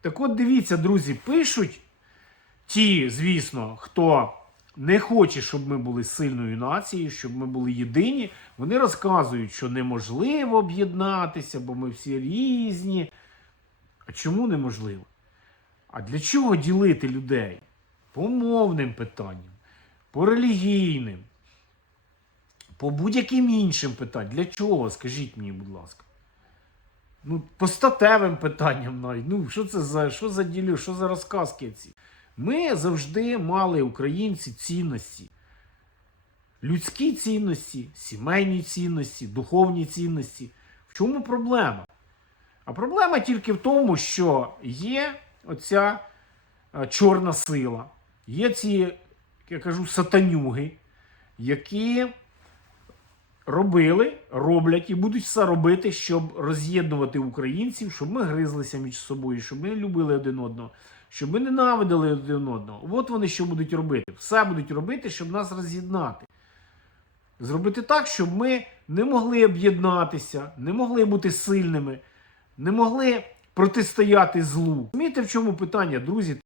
Так от дивіться, друзі, пишуть ті, звісно, хто не хоче, щоб ми були сильною нацією, щоб ми були єдині. Вони розказують, що неможливо об'єднатися, бо ми всі різні. А чому неможливо? А для чого ділити людей? По мовним питанням, по релігійним, по будь-яким іншим питанням. Для чого? Скажіть мені, будь ласка. Ну, по статевим питанням навіть. Ну, що це за що за ділю, що за розказки ці? Ми завжди мали українці цінності. Людські цінності, сімейні цінності, духовні цінності. В чому проблема? А проблема тільки в тому, що є оця е, чорна сила, є ці, як я кажу, сатанюги, які робили, роблять і будуть все робити, щоб роз'єднувати українців, щоб ми гризлися між собою, щоб ми любили один одного, щоб ми ненавидили один одного. От вони що будуть робити. Все будуть робити, щоб нас роз'єднати. Зробити так, щоб ми не могли об'єднатися, не могли бути сильними, не могли протистояти злу. Розумієте, в чому питання, друзі?